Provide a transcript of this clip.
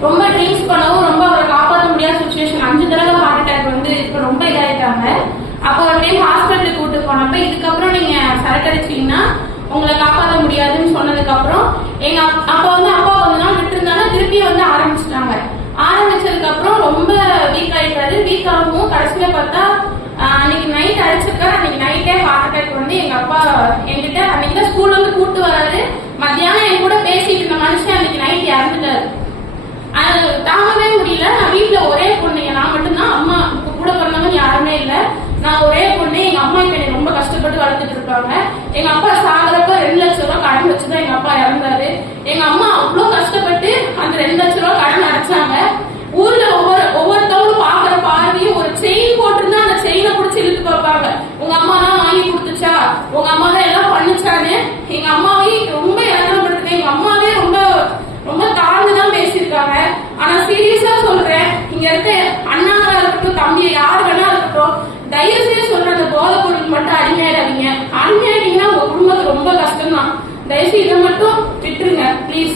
ரொம்ப ட்ரிங்க்ஸ் பண்ணவும் ரொம்ப அவரை காப்பாற்ற முடியாத சுச்சுவேஷன் அஞ்சு தடவை ஹார்ட் அட்டாக் வந்து இப்போ ரொம்ப இதாயிட்டாங்க. அப்போ ஒரு டைம் ஹாஸ்பிட்டலுக்கு கூட்டு போனப்ப இதுக்கப்புறம் நீங்க சரக்கடிச்சீங்கன்னா உங்களை காப்பாற்ற முடியாதுன்னு சொன்னதுக்கு அப்புறம் எங்க அப்- அப்பா வந்து அப்பா கொஞ்ச நாள் விட்டு இருந்தாங்க திருப்பி வந்து ஆரம்பிச்சிட்டாங்க. ஆரம்பிச்சதுக்கு அப்புறம் ரொம்ப வீக் ஆயிட்டாரு. வீக் ஆகும் கடைசியில பார்த்தா அன்னைக்கு நைட் அடிச்சிருக்காரு. அன்னைக்கு நைட்டே ஹார்ட் அட்டாக் வந்து எங்க அப்பா தாங்கவே முடியல. நான் வீட்டுல ஒரே பொண்ணுங்க நான் மட்டும்தான் அம்மா இப்ப கூட பிறந்தவங்க யாருமே இல்ல. நான் ஒரே பொண்ணு எங்க அம்மா இப்ப என்னை ரொம்ப கஷ்டப்பட்டு வளர்த்துட்டு இருப்பாங்க எங்க அப்பா சாகுறப்ப ரெண்டு லட்சம் ரூபாய் கடன் வச்சுதான் எங்க அப்பா இறந்தாரு. எங்க அம்மா அவ்வளவு கஷ்டப்பட்டு அந்த ரெண்டு லட்சம் ரூபாய் கடன் அடைச்சாங்க. ஊர்ல ஒவ்வொரு ஒவ்வொருத்தவங்களும் பாக்குற பார்வையும் ஒரு செயின் போட்டிருந்தா அந்த செயினை புடிச்சு இழுத்து பார்ப்பாங்க. உங்க அம்மா தான் வாங்கி கொடுத்துச்சா? உங்க அம்மா தான் எல்லாம் பண்ணுச்சான்னு தயவுசெய்து இதை மட்டும் விட்டுருங்க ப்ளீஸ்